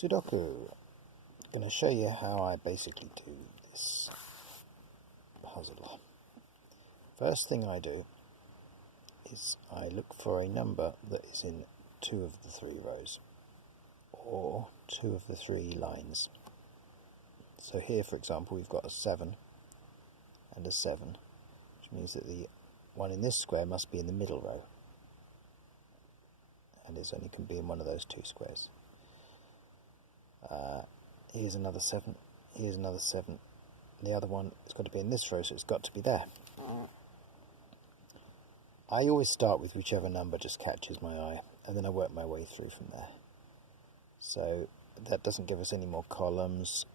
Sudoku. I'm going to show you how I basically do this puzzle. First thing I do is I look for a number that is in 2 of the 3 rows or 2 of the 3 lines. So here, for example, we've got a 7 and a 7, which means that the one in this square must be in the middle row, and it only can be in one of those 2 squares. Here's another 7, here's another 7, the other one has got to be in this row, so it's got to be there. I always start with whichever number just catches my eye, and then I work my way through from there. So that doesn't give us any more columns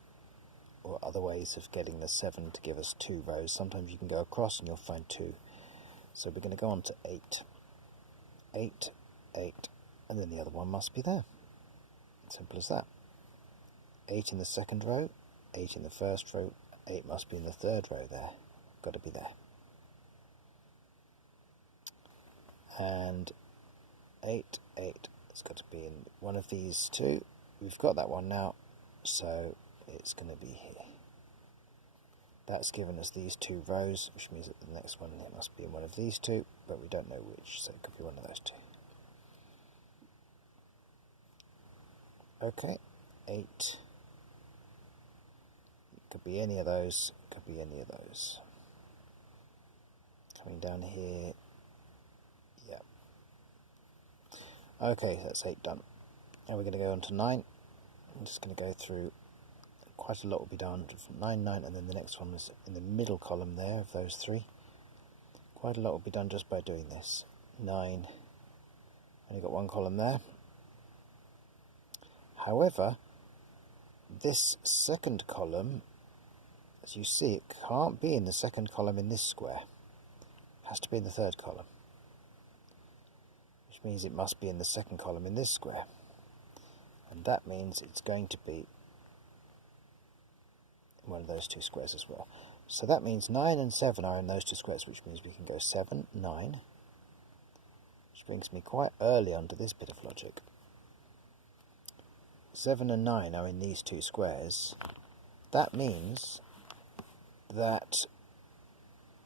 or other ways of getting the 7 to give us 2 rows. Sometimes you can go across and you'll find 2. So we're going to go on to 8. 8, 8, and then the other one must be there. Simple as that. 8 in the second row, 8 in the first row, 8 must be in the third row there. Got to be there. And 8, 8, it's got to be in one of these 2. We've got that one now, so it's going to be here. That's given us these 2 rows, which means that the next one here must be in one of these 2, but we don't know which, so it could be one of those 2. Okay, 8. It could be any of those, it could be any of those. Coming down here, yeah. Okay, that's 8 done. Now we're going to go on to 9. I'm just going to go through. Quite a lot will be done. 9, 9, and then the next one is in the middle column there of those 3. Quite a lot will be done just by doing this. 9, only got 1 column there. However, this second column, as you see, it can't be in the second column in this square. It has to be in the third column, which means it must be in the second column in this square. And that means it's going to be one of those 2 squares as well. So that means 9 and 7 are in those 2 squares, which means we can go 7, 9, which brings me quite early onto this bit of logic. 7 and 9 are in these 2 squares. That means that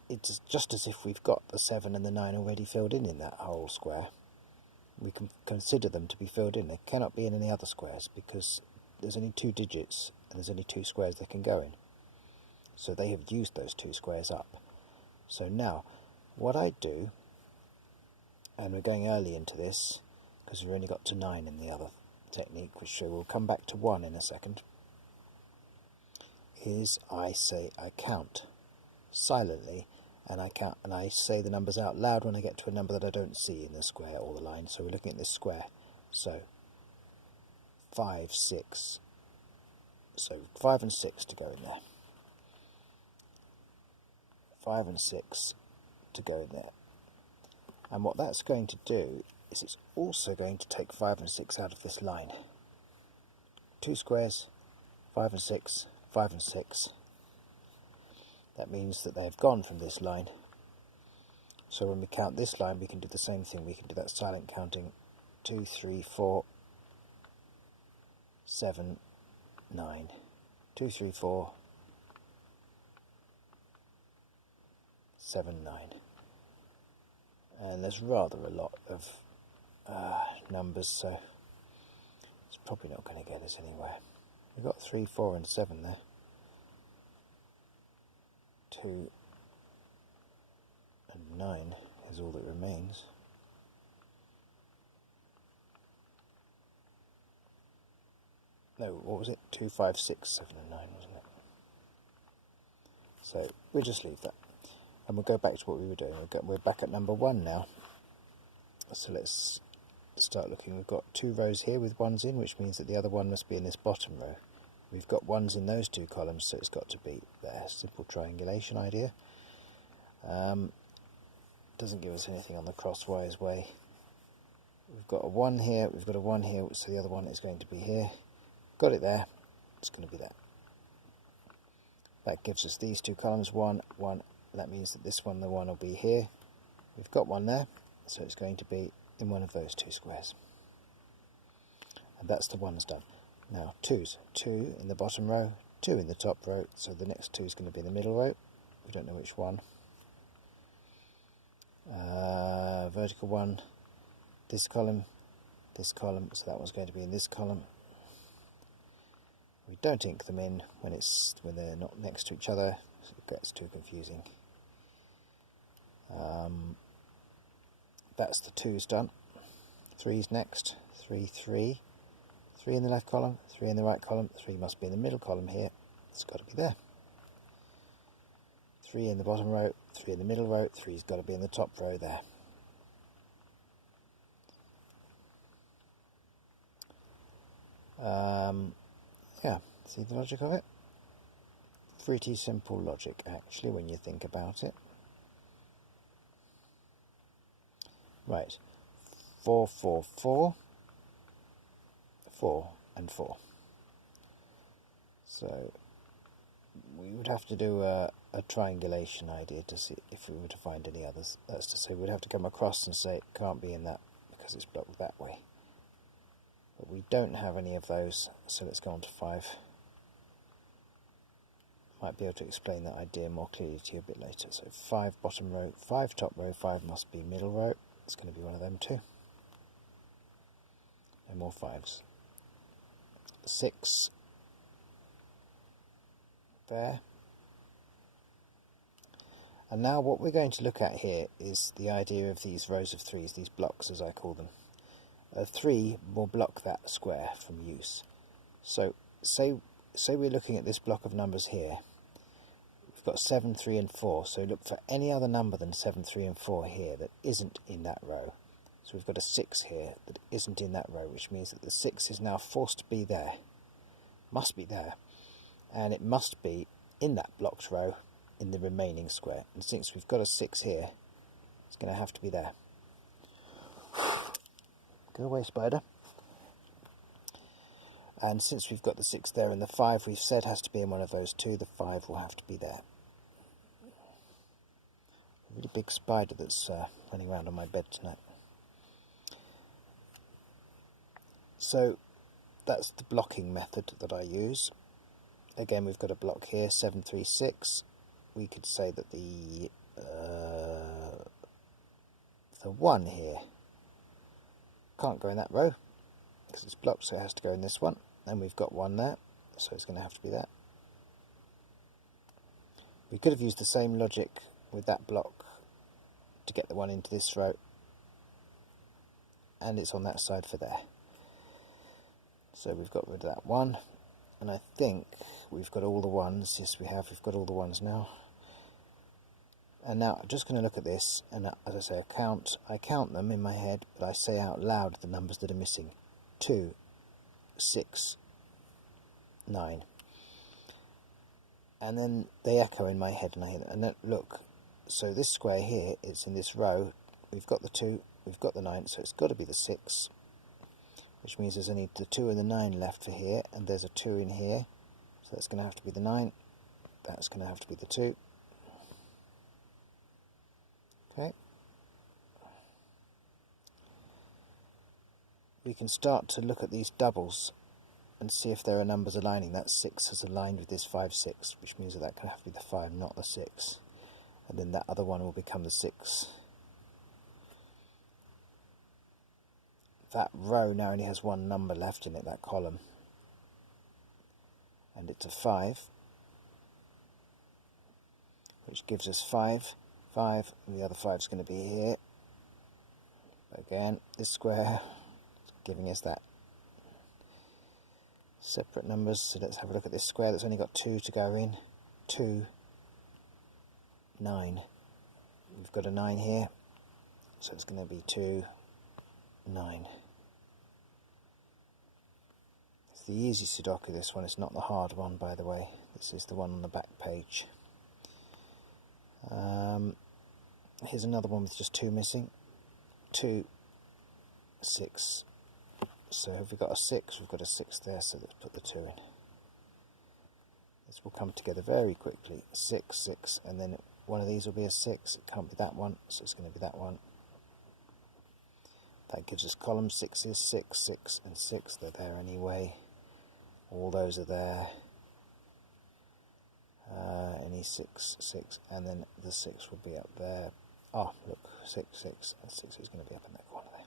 it's just as if we've got the 7 and the 9 already filled in that whole square. We can consider them to be filled in. They cannot be in any other squares because there's only 2 digits and there's only 2 squares they can go in. So they have used those 2 squares up. So now, what I do, and we're going early into this because we've only got to 9 in the other technique, which we'll come back to 1 in a second, is I count silently, and I count, and I say the numbers out loud when I get to a number that I don't see in the square or the line. So we're looking at this square. So 5, 6. So 5 and 6 to go in there. 5 and 6 to go in there. And what that's going to do is it's also going to take 5 and 6 out of this line. 2 squares, 5 and 6, 5 and 6. That means that they've gone from this line. So when we count this line, we can do the same thing. We can do that silent counting. 2, 3, 4, 7, 9. 2, 3, 4, 7, 9. And there's rather a lot of numbers, so it's probably not going to get us anywhere. We've got 3, 4 and 7 there. 2 and 9 is all that remains. No, what was it? 2, 5, 6, 7 and 9, wasn't it? So we'll just leave that. And we'll go back to what we were doing. We're back at number 1 now. So let's start looking. We've got 2 rows here with 1s in, which means that the other one must be in this bottom row. We've got 1s in those 2 columns, so it's got to be there. Simple triangulation idea. Doesn't give us anything on the crosswise way. We've got a 1 here, we've got a 1 here, so the other one is going to be here. Got it there, it's going to be there. That gives us these 2 columns, 1, 1. That means that this one, the 1 will be here. We've got 1 there, so it's going to be in one of those 2 squares. And that's the 1's done. Now 2's, 2 in the bottom row, 2 in the top row, so the next 2 is going to be in the middle row. We don't know which one. Vertical one, this column, so that one's going to be in this column. We don't ink them in when they're not next to each other, so it gets too confusing. That's the 2's done. 3's next. 3, 3. 3 in the left column, 3 in the right column, 3 must be in the middle column here. It's got to be there. 3 in the bottom row, 3 in the middle row, 3's got to be in the top row there. Yeah, see the logic of it? Pretty simple logic actually when you think about it. Right, 4, 4, 4, 4 and 4. So we would have to do a triangulation idea to see if we were to find any others. That's to say we'd have to come across and say it can't be in that because it's blocked that way. But we don't have any of those, so let's go on to 5. Might be able to explain that idea more clearly to you a bit later. So 5 bottom row, 5 top row, 5 must be middle row. It's going to be one of them too. No more 5's. 6 there. And now what we're going to look at here is the idea of these rows of 3's, these blocks as I call them. 3 will block that square from use. So say we're looking at this block of numbers here. We've got 7, 3 and 4, so look for any other number than 7, 3 and 4 here that isn't in that row. So we've got a 6 here that isn't in that row, which means that the 6 is now forced to be there. Must be there. And it must be in that blocked row in the remaining square. And since we've got a 6 here, it's going to have to be there. Go away, spider. And since we've got the 6 there and the 5 we've said has to be in one of those two, the 5 will have to be there. A really big spider that's running around on my bed tonight. So that's the blocking method that I use. Again, we've got a block here, 7, 3, 6. We could say that the 1 here can't go in that row because it's blocked, so it has to go in this one. And we've got 1 there, so it's going to have to be that. We could have used the same logic with that block to get the 1 into this row, and it's on that side for there. So we've got rid of that 1, and I think we've got all the 1's. Yes, we have. We've got all the 1's now. And now I'm just going to look at this, and as I say, I count them in my head, but I say out loud the numbers that are missing. 2, 6, 9. And then they echo in my head, and I hear them. And then look, so this square here, it's in this row. We've got the 2, we've got the 9, so it's got to be the 6, which means there's only the 2 and the 9 left for here, and there's a 2 in here, so that's going to have to be the 9. That's going to have to be the 2. Okay. We can start to look at these doubles and see if there are numbers aligning. That 6 is aligned with this 5, 6, which means that can have to be the 5, not the 6. And then that other one will become the 6. That row now only has 1 number left in it, that column. And it's a 5, which gives us 5, 5, and the other 5 is going to be here. Again, this square is giving us that. Separate numbers, so let's have a look at this square that's only got 2 to go in. 2, 9. We've got a 9 here, so it's going to be 2, 9. It's the easy Sudoku, this one. It's not the hard one, by the way. This is the one on the back page. Here's another one with just 2 missing. 2, 6. So have we got a 6? We've got a 6 there, so let's put the 2 in. This will come together very quickly. 6, 6, and then one of these will be a 6. It can't be that one, so it's going to be that one. That gives us column 6's, 6, 6, and 6. They're there anyway. All those are there. Any 6, 6, and then the 6 will be up there. Oh, look, 6, 6, and 6 is going to be up in that corner there.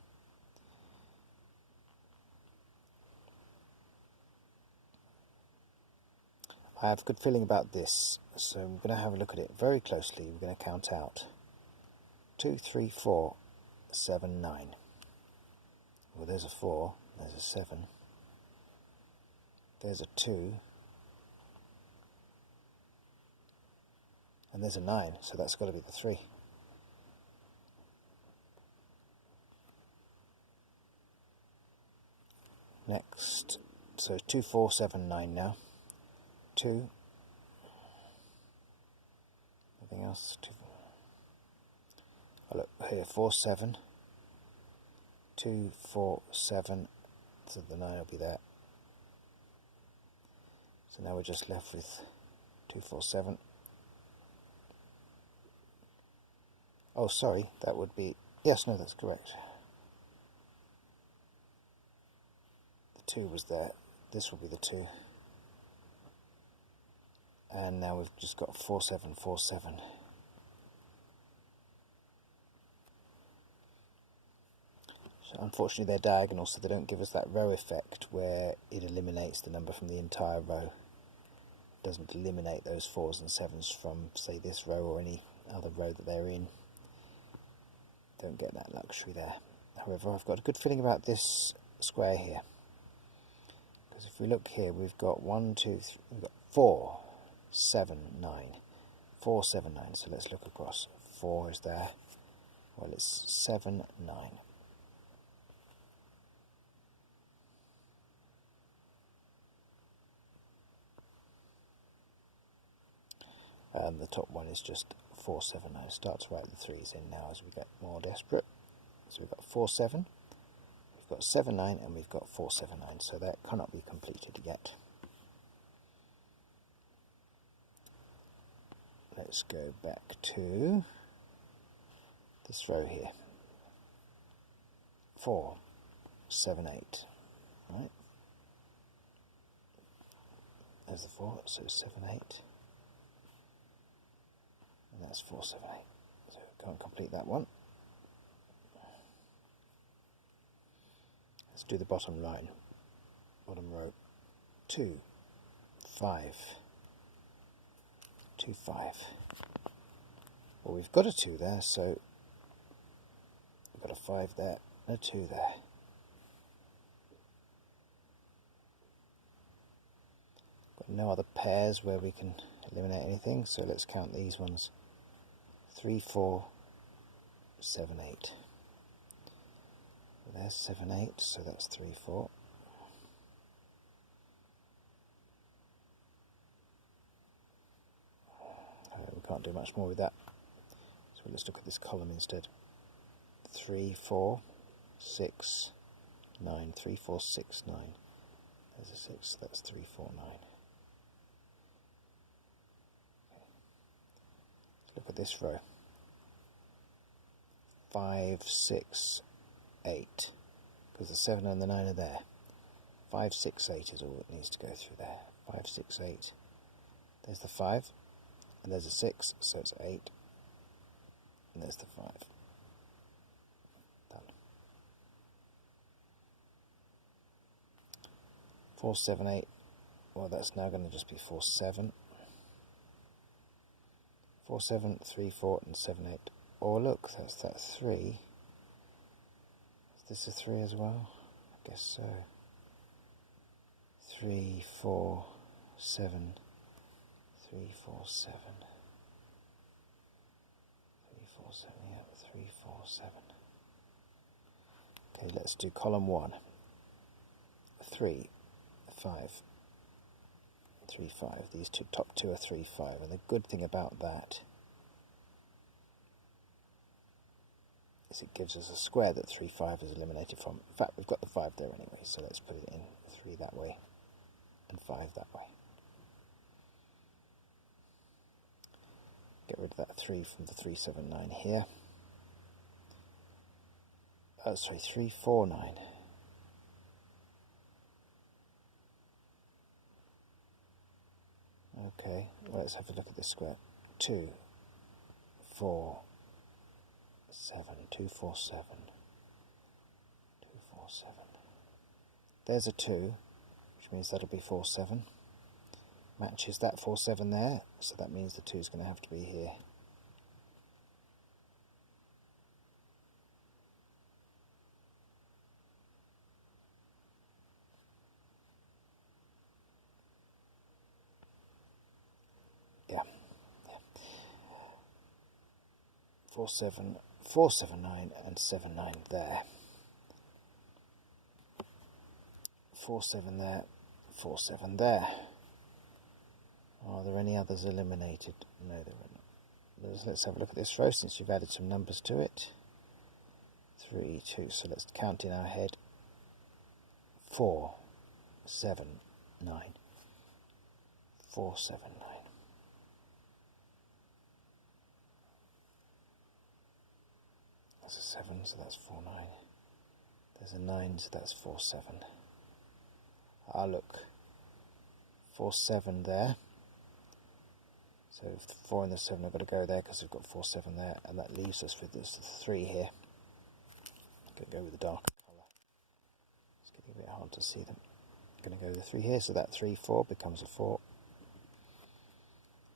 I have a good feeling about this, so I'm going to have a look at it very closely. We're going to count out 2, 3, 4, 7, 9. Well, there's a 4, there's a 7, there's a 2, and there's a 9, so that's got to be the 3. Next, so 2, 4, 7, 9 now. 2. Anything else? 2. Oh, look here, 4, 7. 2, 4, 7. So the 9 will be there. So now we're just left with 2, 4, 7. Oh, sorry, that would be... Yes, no, that's correct. The 2 was there. This will be the 2. And now we've just got 4, 7, 4, 7. So unfortunately they're diagonal, so they don't give us that row effect where it eliminates the number from the entire row. It doesn't eliminate those 4s and 7s from, say, this row or any other row that they're in. Don't get that luxury there. However, I've got a good feeling about this square here. Because if we look here, we've got 1, 2, 3, we've got 4, 7, 9. 4, 7, 9. So let's look across. 4 is there. Well, it's 7, 9. The top one is just 4, 7, 9. Start to write the 3's in now as we get more desperate. So we've got 4, 7, we've got 7, 9, and we've got 4, 7, 9. So that cannot be completed yet. Let's go back to this row here. 4, 7, 8. Right. There's the 4, so 7, 8. And that's 4, 7, 8. So we can't complete that one. Let's do the bottom line. Bottom row. 2, 5. 2, 5. Well, we've got a 2 there, so we've got a 5 there, and a 2 there. Got no other pairs where we can eliminate anything, so let's count these ones. 3, 4, 7, 8. There's 7, 8, so that's 3, 4. We can't do much more with that, so let's look at this column instead. 3, 4, 6, 9. 3, 4, 6, 9. There's a 6, that's 3, 4, 9. Look at this row. 5, 6, 8. Because the 7 and the 9 are there. 5, 6, 8 is all that needs to go through there. 5, 6, 8. There's the 5. And there's a 6, so it's 8. And there's the 5. Done. 4, 7, 8. Well, that's now going to just be 4, 7. 4, 7, 3, 4, and 7, 8. Oh, look, that's that 3. Is this a 3 as well? I guess so. 3, 4, 7. 3, 4, 7. 3, 4, 7, yeah, 3, 4, 7. Okay, let's do column 1. 3, 5. 3, 5. These top two are 3, 5. And the good thing about that is it gives us a square that 3, 5 is eliminated from. In fact, we've got the 5 there anyway, so let's put it in 3 that way and 5 that way. Get rid of that 3 from the 3, 7, 9 here. Sorry, 3, 4, 9. Okay, well, let's have a look at this square. 2, 4, 7, 2, 4, 7, 2, 4, 7. There's a 2, which means that'll be 4, 7. Matches that 4, 7 there, so that means the 2 is going to have to be here. Yeah. 4, 7, 4, 7, 9 and 7, 9 there. 4, 7 there, 4, 7 there. Are there any others eliminated? No, there are not. Let's have a look at this row since you've added some numbers to it. 3, 2, so let's count in our head. 4, 7, 9. 4, 7, 9. There's a 7, so that's 4, 9. There's a 9, so that's 4, 7. Ah, look. 4, 7 there. So the 4 and the 7 have got to go there because we've got 4, 7 there, and that leaves us with this 3 here. I'm going to go with the darker colour. It's getting a bit hard to see them. I'm going to go with the 3 here, so that 3, 4 becomes a 4.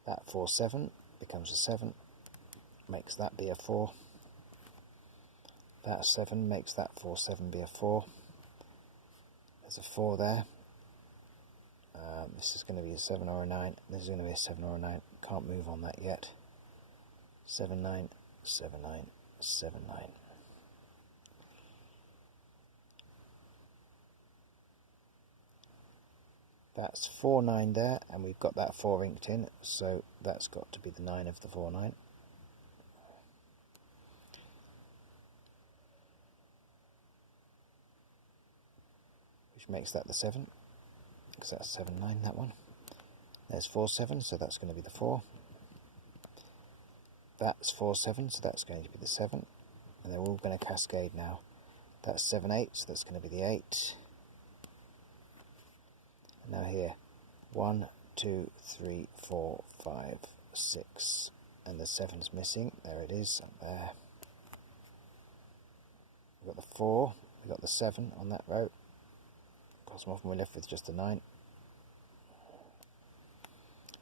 That 4, 7 becomes a 7, makes that be a 4. That 7 makes that 4, 7 be a 4. There's a 4 there. This is going to be a 7 or a 9. This is going to be a 7 or a 9. Can't move on that yet. 7, 9, 7, 9, 7, 9. That's 4, 9 there, and we've got that 4 inked in, so that's got to be the 9 of the 4, 9. Which makes that the 7, because that's 7, 9, that one. There's 4, 7, so that's going to be the 4. That's 4, 7, so that's going to be the 7. And they're all going to cascade now. That's 7, 8, so that's going to be the 8. And now here, 1, 2, 3, 4, 5, 6. And the 7's missing. There it is, up there. We've got the 4, we've got the 7 on that row. Of course, we're left with just a 9.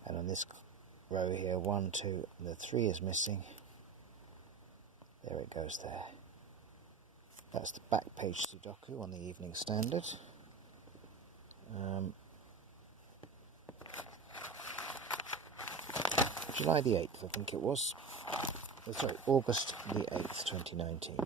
And on this row here, 1, 2, and the 3 is missing. There it goes there. That's the back page Sudoku on the Evening Standard. July the 8th, I think it was. Sorry, August the 8th, 2019.